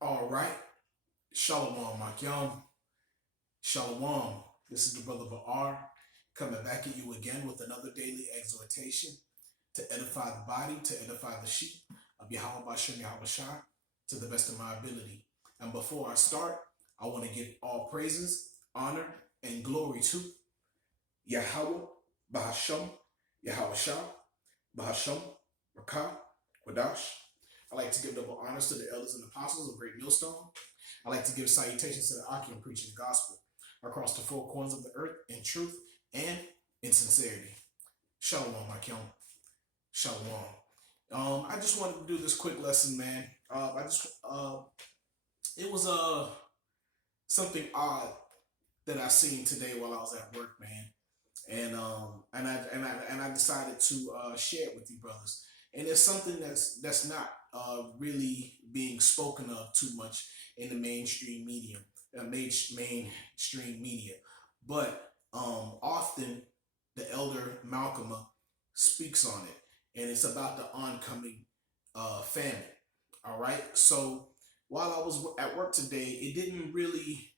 All right. Shalom, Makyam. Shalom. This is the brother Ba'ar coming back at you again with another daily exhortation to edify the body, to edify the sheep of Yahweh Bashem Yahweh Shai to the best of my ability. And before I start, I want to give all praises, honor, and glory to Yahweh Bahasham Yahweh Shai Bahasham Rakah Wadash. I like to give double honors to the elders and apostles of Great Millstone. I like to give salutations to the Akim preaching the gospel across the four corners of the earth in truth and in sincerity. Shalom, Akim. Shalom. I just wanted to do this quick lesson, man. It was something odd that I seen today while I was at work, man, and I decided to share it with you, brothers. And it's something that's not really being spoken of too much in the mainstream medium, mainstream media, but often the elder Malcolm speaks on it, and it's about the oncoming famine. All right, so while I was at work today, it didn't really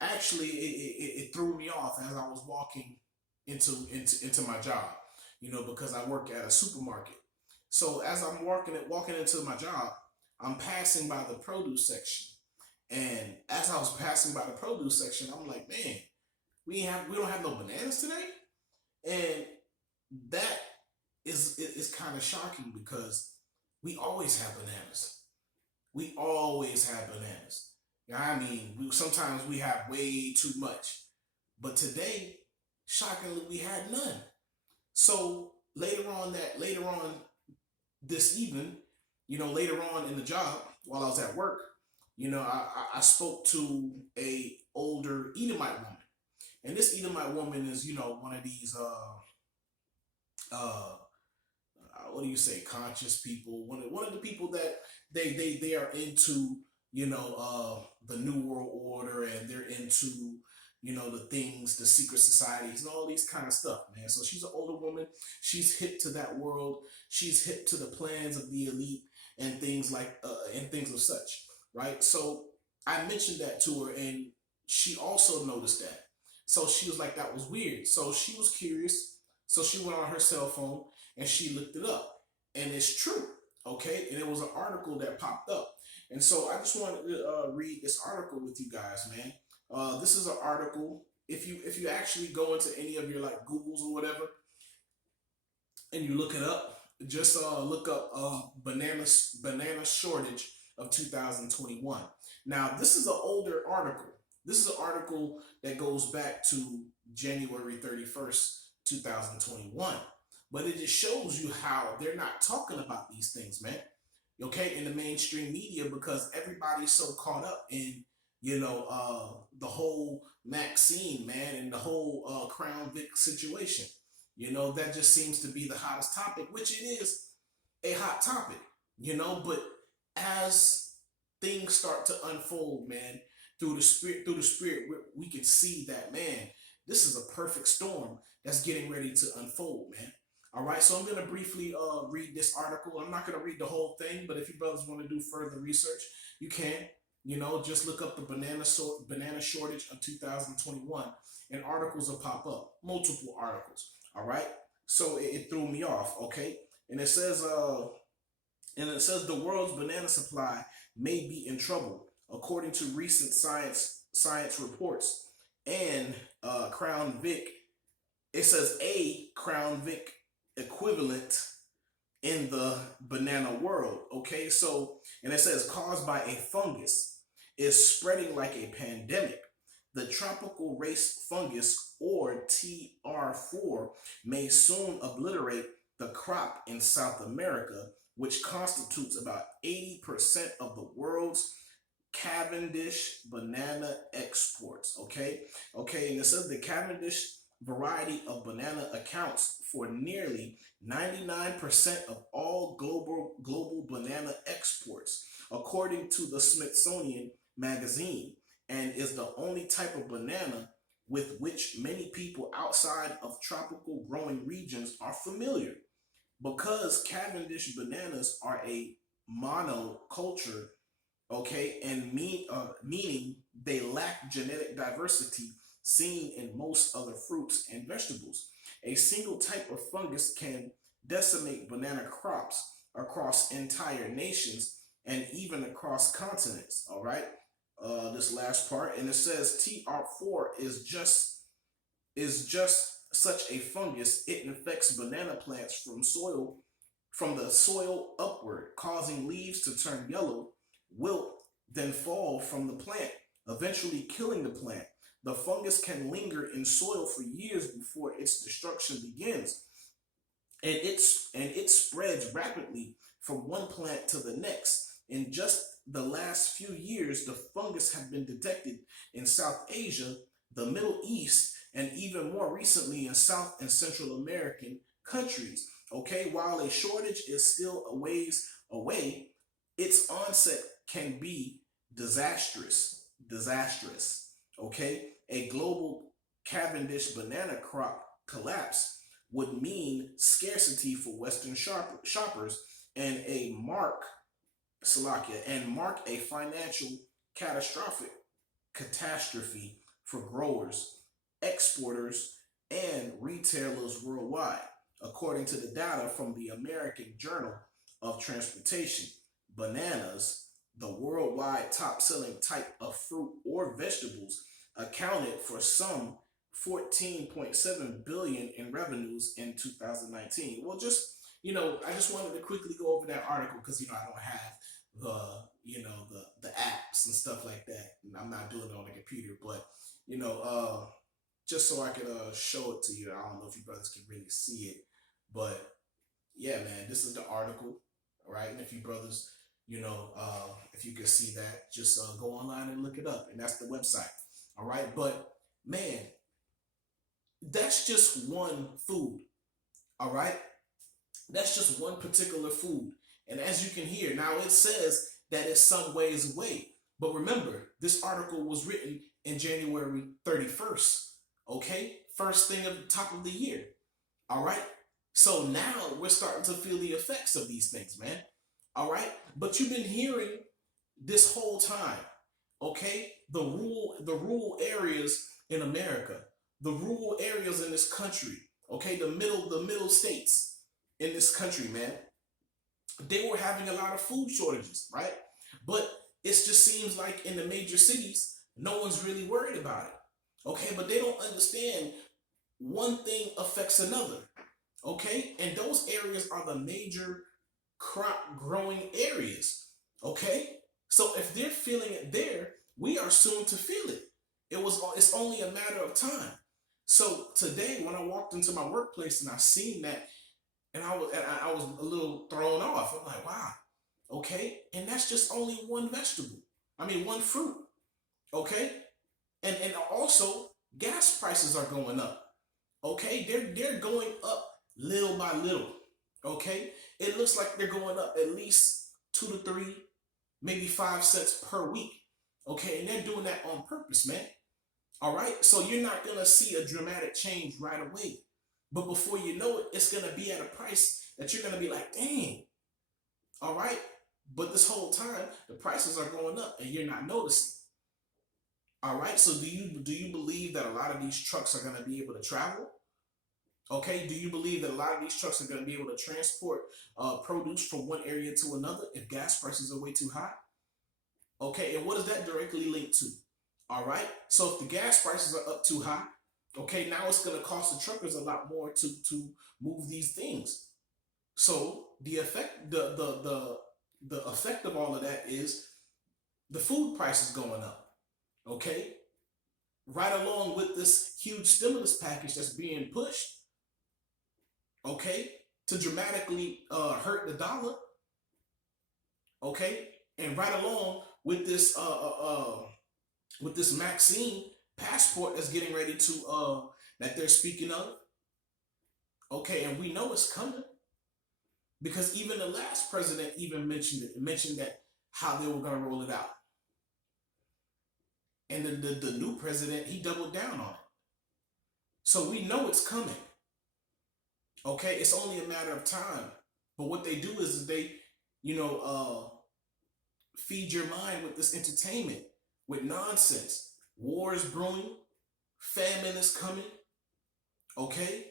actually it threw me off as I was walking into my job, because I work at a supermarket. So as I'm walking into my job, I'm passing by the produce section, and as I was passing by the produce section, I'm like, man, we don't have no bananas today, and that is kind of shocking because we always have bananas. We always have bananas. I mean, sometimes we have way too much, but today, shockingly, we had none. So later on this evening, later on in the job while I was at work, I spoke to a older Edomite woman, and this Edomite woman is one of these what do you say, conscious people, one of the people that they are into the new world order, and they're into the things, the secret societies and all these kind of stuff, man. So she's an older woman, she's hip to that world, she's hip to the plans of the elite and things and things of such, right? So I mentioned that to her, and she also noticed that. So she was like, that was weird. So she was curious, so she went on her cell phone and she looked it up, and it's true. Okay, and it was an article that popped up, and so I just wanted to read this article with you guys, man. This is an article. If you actually go into any of your like Googles or whatever, and you look it up, just look up banana shortage of 2021. Now this is an older article. This is an article that goes back to January 31st, 2021. But it just shows you how they're not talking about these things, man. Okay, in the mainstream media, because everybody's so caught up in the whole Maxine, man, and the whole Crown Vic situation. That just seems to be the hottest topic, which it is a hot topic. But as things start to unfold, man, through the spirit, we can see that, man, this is a perfect storm that's getting ready to unfold, man. All right, so I'm going to briefly read this article. I'm not going to read the whole thing, but if you brothers want to do further research, you can. Just look up the banana shortage of 2021, and articles will pop up, multiple articles. All right, so it threw me off. Okay, and it says the world's banana supply may be in trouble, according to recent science reports, and Crown Vic. It says a Crown Vic equivalent in the banana world. Okay, so, and it says caused by a fungus is spreading like a pandemic. The tropical race fungus, or TR4, may soon obliterate the crop in South America, which constitutes about 80% of the world's Cavendish banana exports. Okay, and it says the Cavendish variety of banana accounts for nearly 99% of all global banana exports, according to the Smithsonian Magazine, and is the only type of banana with which many people outside of tropical growing regions are familiar. Because Cavendish bananas are a monoculture, Okay, and meaning they lack genetic diversity seen in most other fruits and vegetables. A single type of fungus can decimate banana crops across entire nations and even across continents. All right, this last part, and it says TR4 is just such a fungus. It infects banana plants from the soil upward, causing leaves to turn yellow, wilt, then fall from the plant, eventually killing the plant. The fungus can linger in soil for years before its destruction begins, and it spreads rapidly from one plant to the next. In just the last few years, the fungus have been detected in South Asia, the Middle East, and even more recently in South and Central American countries. Okay, while a shortage is still a ways away, its onset can be disastrous. Disastrous. Okay, a global Cavendish banana crop collapse would mean scarcity for Western shoppers and a mark Slovakia and mark a financial catastrophic catastrophe for growers, exporters, and retailers worldwide, according to the data from the American Journal of Transportation. Bananas, the worldwide top selling type of fruit or vegetables, accounted for some 14.7 billion in revenues in 2019. Well, I just wanted to quickly go over that article because I don't have the apps and stuff like that, and I'm not doing it on the computer, but you know, just so I could show it to you. I don't know if you brothers can really see it, but yeah, man, this is the article, all right? And if you brothers, if you can see that, just go online and look it up, and that's the website, all right? But man, that's just one food, all right? That's just one particular food. And as you can hear, now it says that it's some ways away. But remember, this article was written in January 31st, okay? First thing at the top of the year, all right? So now we're starting to feel the effects of these things, man, all right? But you've been hearing this whole time, okay? The rural areas in America, the rural areas in this country, okay? The middle states in this country, man, they were having a lot of food shortages, right? But it just seems like in the major cities, no one's really worried about it. Okay, but they don't understand one thing affects another. Okay, and those areas are the major crop growing areas. Okay, so if they're feeling it there, we are soon to feel it. It's only a matter of time. So today, when I walked into my workplace and I seen that, and I was a little thrown off. I'm like, wow, okay, and that's just only one vegetable. I mean, one fruit. Okay, and also gas prices are going up. Okay, they're going up little by little. Okay, it looks like they're going up at least 2 to 3, maybe 5 cents per week. Okay, and they're doing that on purpose, man. All right, so you're not gonna see a dramatic change right away, but before you know it, it's gonna be at a price that you're gonna be like, dang. All right, but this whole time the prices are going up and you're not noticing. All right, so do you believe that a lot of these trucks are gonna be able to travel? Okay, do you believe that a lot of these trucks are going to be able to transport produce from one area to another if gas prices are way too high? Okay, and what is that directly linked to? All right, so if the gas prices are up too high, okay, now it's going to cost the truckers a lot more to move these things. So the effect of all of that is the food prices going up. Okay, right along with this huge stimulus package that's being pushed, okay, to dramatically hurt the dollar, okay, and right along with this vaccine passport that's getting ready to that they're speaking of, okay, and we know it's coming because even the last president even mentioned that how they were going to roll it out, and the new president, he doubled down on it, so we know it's coming. Okay, it's only a matter of time. But what they do is they, you know, feed your mind with this entertainment, with nonsense. War is brewing, famine is coming, okay?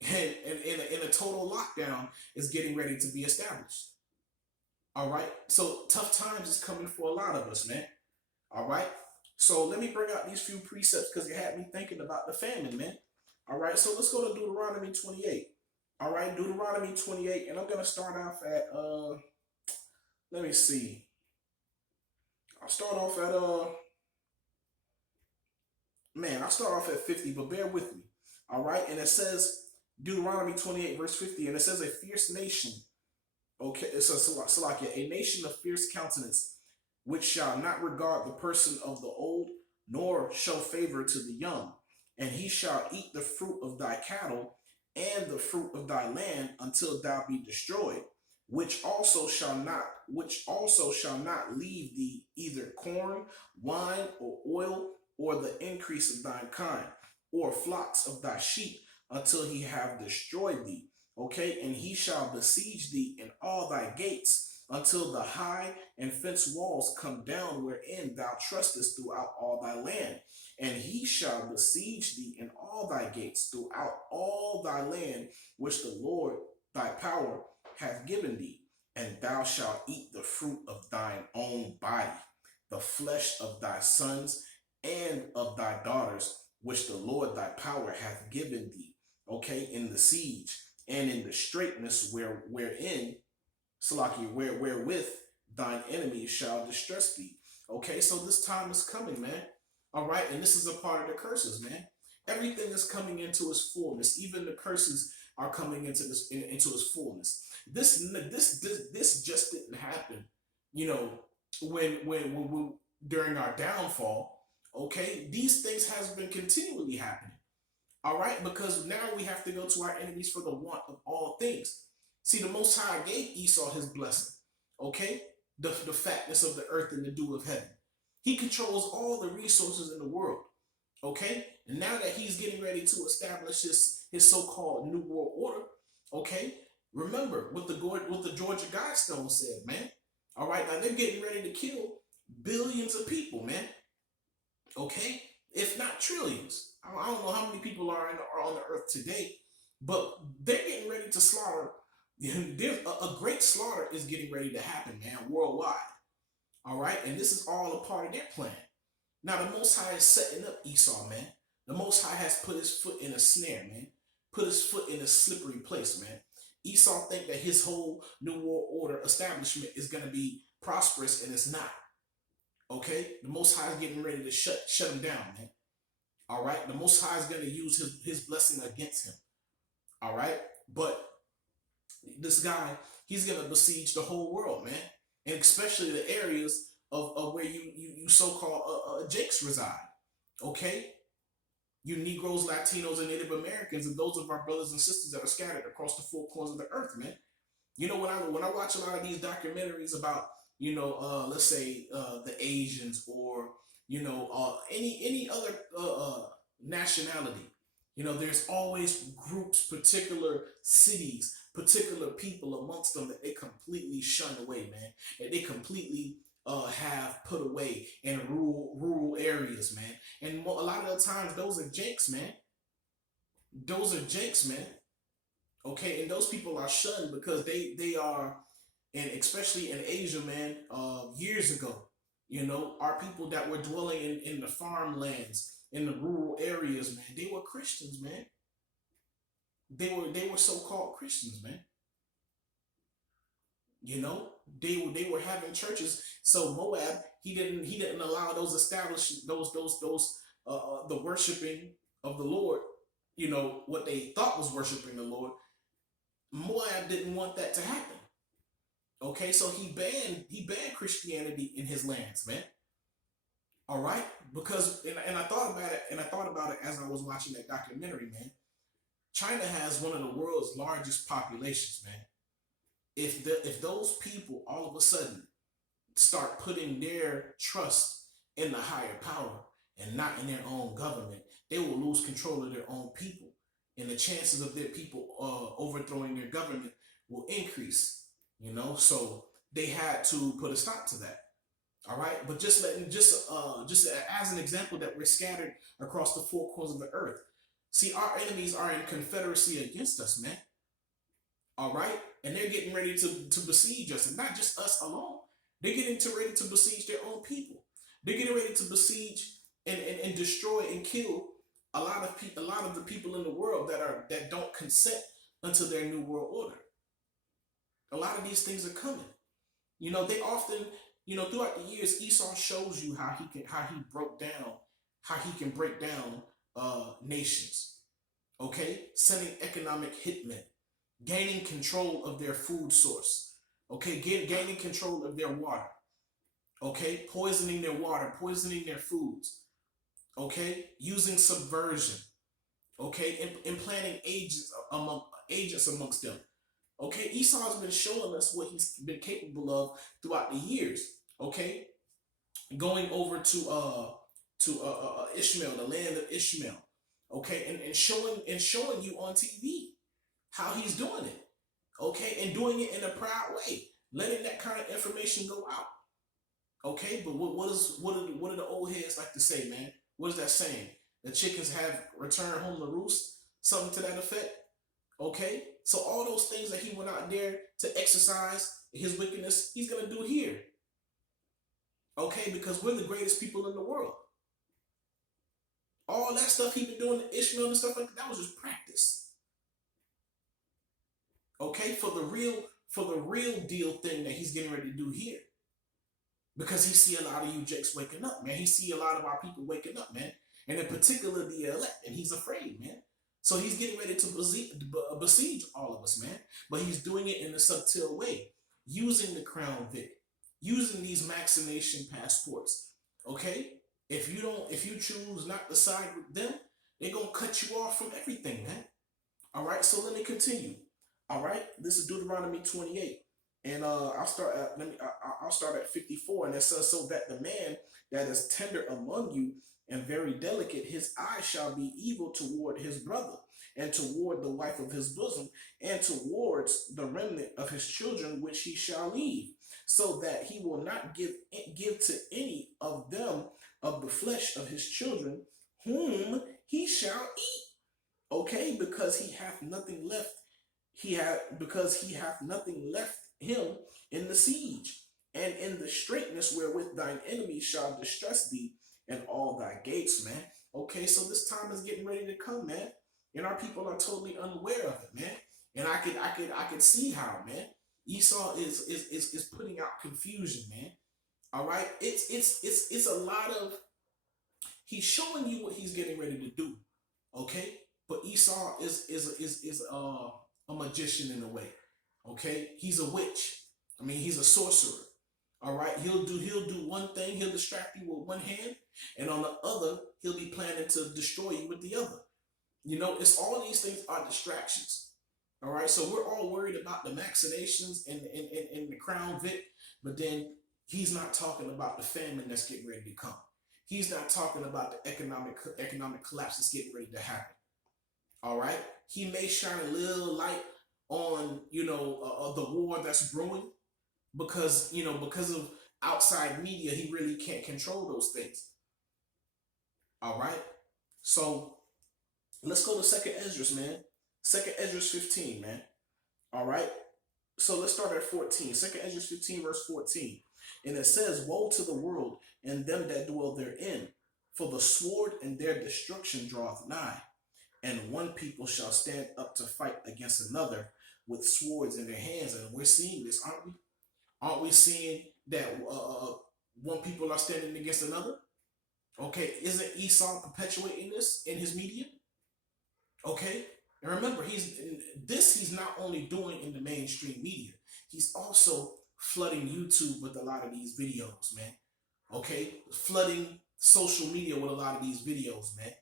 And a total lockdown is getting ready to be established. All right. So tough times is coming for a lot of us, man. All right. So let me bring out these few precepts because it had me thinking about the famine, man. All right. So let's go to Deuteronomy 28. All right, Deuteronomy 28, and I'm gonna start off at let me see. I'll start off at I'll start off at 50, but bear with me. All right, and it says Deuteronomy 28, verse 50, and it says a fierce nation. Okay, it says Salakia, a nation of fierce countenance, which shall not regard the person of the old, nor show favor to the young. And he shall eat the fruit of thy cattle and the fruit of thy land until thou be destroyed, which also shall not leave thee either corn, wine, or oil, or the increase of thine kind, or flocks of thy sheep, until he have destroyed thee. Okay, and he shall besiege thee in all thy gates until the high and fenced walls come down wherein thou trustest throughout all thy land. And he shall besiege thee in all thy gates throughout all thy land, which the Lord thy power hath given thee. And thou shalt eat the fruit of thine own body, the flesh of thy sons and of thy daughters, which the Lord thy power hath given thee. Okay, in the siege and in the straitness wherein, Salaki, wherewith thine enemies shall distress thee. Okay, so this time is coming, man. All right, and this is a part of the curses, man. Everything is coming into its fullness. Even the curses are coming into into its fullness. This just didn't happen, you know, when during our downfall. Okay, these things has been continually happening. All right, because now we have to go to our enemies for the want of all things. See, the Most High gave Esau his blessing, okay? The fatness of the earth and the dew of heaven. He controls all the resources in the world, okay? And now that he's getting ready to establish his so-called New World Order, okay? Remember what the Georgia Guidestone said, man. All right, now they're getting ready to kill billions of people, man, okay? If not trillions. I don't know how many people are on the earth today, but they're getting ready to slaughter. There's a great slaughter is getting ready to happen, man, worldwide. All right, and this is all a part of their plan. Now, the Most High is setting up Esau, man. The Most High has put his foot in a snare, man. Put his foot in a slippery place, man. Esau think that his whole New World Order establishment is going to be prosperous, and it's not. Okay, the Most High is getting ready to shut him down, man. All right, the Most High is going to use his blessing against him. All right, but this guy, he's going to besiege the whole world, man, and especially the areas of where you so-called Jakes reside. Okay, you Negroes, Latinos, and Native Americans, and those of our brothers and sisters that are scattered across the four corners of the earth, man. You know, when I watch a lot of these documentaries about, you know, let's say the Asians, or you know, any other nationality, you know, there's always groups, particular cities, particular people amongst them that they completely shun away, man, and they completely have put away in rural areas, man. And a lot of the times, those are jakes, man. Those are jakes, man. Okay, and those people are shunned because they are, and especially in Asia, man, years ago, you know, our people that were dwelling in the farmlands, in the rural areas, man, they were Christians, man. They were so-called Christians, man. You know, they were having churches. So Moab, he didn't allow those established the worshiping of the Lord, you know, what they thought was worshiping the Lord. Moab didn't want that to happen. Okay, so he banned Christianity in his lands, man. All right, because and I thought about it as I was watching that documentary, man. China has one of the world's largest populations, man. If those people all of a sudden start putting their trust in the higher power and not in their own government, they will lose control of their own people, and the chances of their people overthrowing their government will increase. You know, so they had to put a stop to that. All right, but just as an example that we're scattered across the four corners of the earth. See, our enemies are in confederacy against us, man. All right, and they're getting ready to besiege us, and not just us alone. They're getting ready to besiege their own people. They're getting ready to besiege and destroy and kill a lot of the people in the world that don't consent unto their new world order. A lot of these things are coming. They often, throughout the years, Esau shows you how he broke down, how he can break down nations. Okay, sending economic hitmen, gaining control of their food source. Okay, gaining control of their water. Okay, poisoning their water, poisoning their foods. Okay, using subversion. Okay, implanting agents amongst them. Okay, Esau has been showing us what he's been capable of throughout the years. Okay, going over to Ishmael, the land of Ishmael. Okay, and showing you on TV how he's doing it. Okay, and doing it in a proud way, letting that kind of information go out. Okay, but what do the old heads like to say, man? What is that saying? The chickens have returned home to roost, something to that effect. Okay, so all those things that he went out there to exercise his wickedness, he's gonna do here. Okay, because we're the greatest people in the world. All that stuff he been doing to Ishmael and stuff like that was just practice. Okay, for the real deal thing that he's getting ready to do here. Because he see a lot of you jakes waking up, man. He see a lot of our people waking up, man. And in particular, the elect, and he's afraid, man. So he's getting ready to besiege all of us, man. But he's doing it in a subtle way, using the Crown Vic, using these vaccination passports. Okay, if you choose not to side with them, they're gonna cut you off from everything, man. All right, so let me continue. All right, this is Deuteronomy 28. And I'll start at 54, and it says, so that the man that is tender among you and very delicate, his eye shall be evil toward his brother, and toward the wife of his bosom, and towards the remnant of his children which he shall leave, so that he will not give to any of them of the flesh of his children, whom he shall eat. Okay, because he hath nothing left. Because he hath nothing left him in the siege, and in the straitness wherewith thine enemies shall distress thee, and all thy gates, man. Okay, so this time is getting ready to come, man, and our people are totally unaware of it, man. And I could see how, man, Esau is putting out confusion, man. All right, it's a lot of, he's showing you what he's getting ready to do. Okay, but Esau is a magician in a way. Okay, he's a witch. I mean, he's a sorcerer. All right, he'll do one thing. He'll distract you with one hand, and on the other, he'll be planning to destroy you with the other. It's all these things are distractions. All right, so we're all worried about the vaccinations and the Crown Vic, but then he's not talking about the famine that's getting ready to come. He's not talking about the economic collapse that's getting ready to happen. All right, he may shine a little light on the war that's brewing, because of outside media, he really can't control those things. All right, so let's go to Second Esdras, man. Second Esdras 15, man. All right, so let's start at 14. Second Esdras 15 verse 14, and it says, woe to the world and them that dwell therein, for the sword and their destruction draweth nigh, and one people shall stand up to fight against another with swords in their hands. And we're seeing this, aren't we? Aren't we seeing that one people are standing against another? Okay, isn't Esau perpetuating this in his media? Okay, and remember, he's not only doing in the mainstream media, he's also flooding YouTube with a lot of these videos, man. Okay, flooding social media with a lot of these videos, man.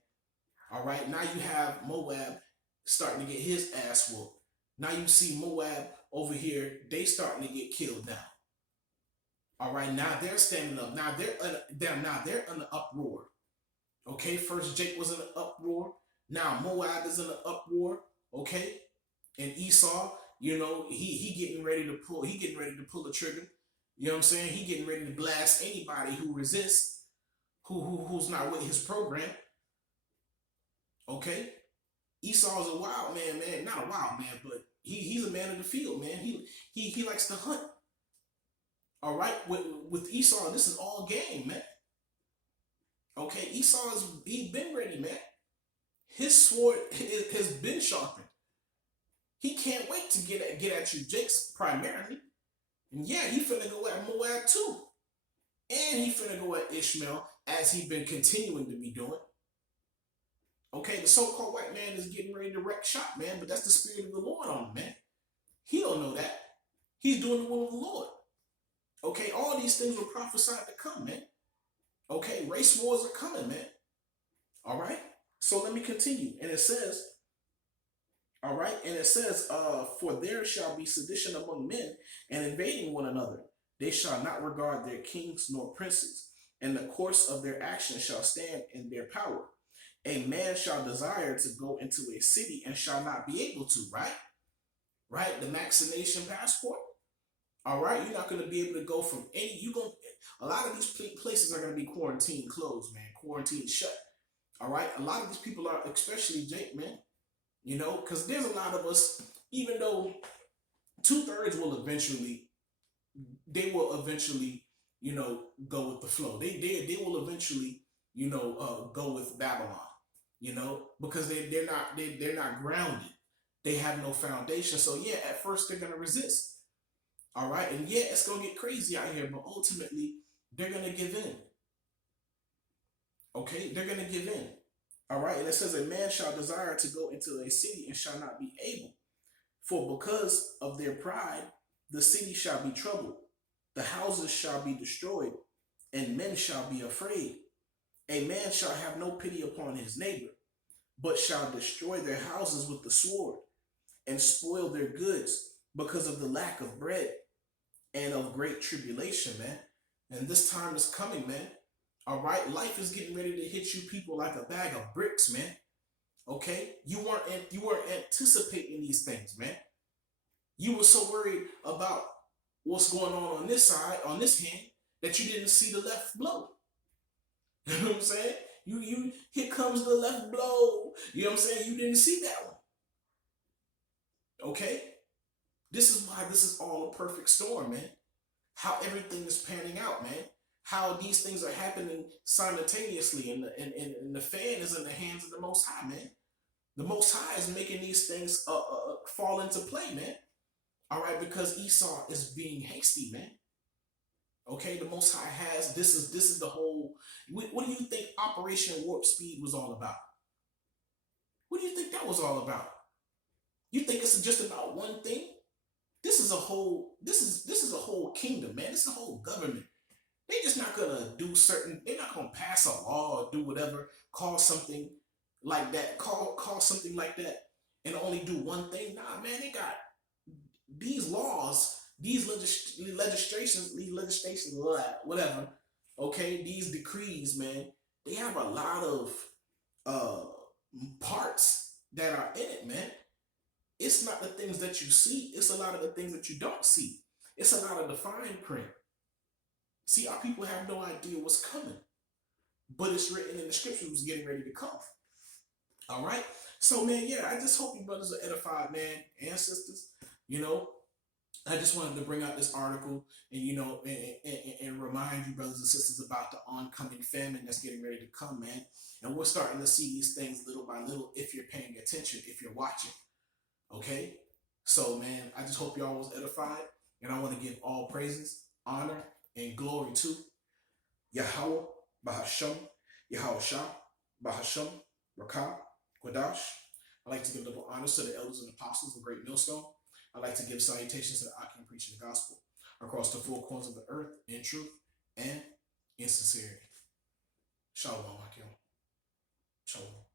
All right, now you have Moab starting to get his ass whooped. Now you see Moab over here, they starting to get killed now. All right, now they're standing up. Now they're in an uproar. Okay, first Jake was in an uproar. Now Moab is in an uproar. Okay, and Esau, he getting ready to pull the trigger. You know what I'm saying? He getting ready to blast anybody who resists, who's not with his program. Okay? Esau's a wild man, man. Not a wild man, but he's a man of the field, man. He likes to hunt. All right? With Esau, this is all game, man. Okay, he been ready, man. His sword has been sharpened. He can't wait to get at you, Jake's primarily. And yeah, he finna go at Moab too. And he finna go at Ishmael as he been continuing to be doing. Okay, the so-called white man is getting ready to wreck shop, man, but that's the spirit of the Lord on him, man. He don't know that. He's doing the will of the Lord. Okay, all these things were prophesied to come, man. Okay, race wars are coming, man. All right, so let me continue. And it says, all right, and it says, for there shall be sedition among men and invading one another. They shall not regard their kings nor princes, and the course of their action shall stand in their power. A man shall desire to go into a city and shall not be able to, right? Right? The vaccination passport. All right, you're not going to be able to go from any. A lot of these places are going to be quarantine closed, man. Quarantine shut. All right, a lot of these people are, especially Jake, man. You know, because there's a lot of us. Even though 2/3 will eventually, they will eventually, go with the flow. They will eventually, go with Babylon. Because they're not grounded. They have no foundation. So yeah, at first they're gonna resist. All right, and yeah, it's gonna get crazy out here, but ultimately they're gonna give in. Okay, they're gonna give in. All right, and it says a man shall desire to go into a city and shall not be able, for because of their pride, the city shall be troubled, the houses shall be destroyed, and men shall be afraid. A man shall have no pity upon his neighbor, but shall destroy their houses with the sword and spoil their goods because of the lack of bread and of great tribulation, man. And this time is coming, man. All right, life is getting ready to hit you people like a bag of bricks, man. Okay, you weren't anticipating these things, man. You were so worried about what's going on this side, on this hand, that you didn't see the left blow. You know what I'm saying? You here comes the left blow. You know what I'm saying? You didn't see that one. Okay? This is why this is all a perfect storm, man. How everything is panning out, man. How these things are happening simultaneously, and the fan is in the hands of the Most High, man. The Most High is making these things fall into play, man. All right, because Esau is being hasty, man. Okay, the Most High has this is the whole. What do you think Operation Warp Speed was all about? What do you think that was all about? You think it's just about one thing? This is a whole. This is a whole kingdom, man. This is a whole government. They're just not gonna do certain. They're not gonna pass a law or do whatever. Call something like that. Call something like that, and only do one thing. Nah, man. They got these laws, legislations, whatever. Okay, these decrees, man. They have a lot of uh parts that are in it, man. It's not the things that you see. It's a lot of the things that you don't see. It's a lot of the fine print. See, our people have no idea what's coming, but it's written in the scriptures was getting ready to come. All right. So, man, yeah, I just hope you brothers are edified, man, and sisters. You know, I just wanted to bring out this article and and remind you, brothers and sisters, about the oncoming famine that's getting ready to come, man. And we're starting to see these things little by little if you're paying attention, if you're watching. Okay? So, man, I just hope y'all was edified. And I want to give all praises, honor, and glory to Yahweh, Bahasham, Yahweh Shah, Bahasham, Rakah, Quadash. I like to give double honors to the elders and apostles of Great Millstone. I like to give salutations to the Akim preaching the gospel across the four corners of the earth in truth and in sincerity. Shalom, Akim. Shalom.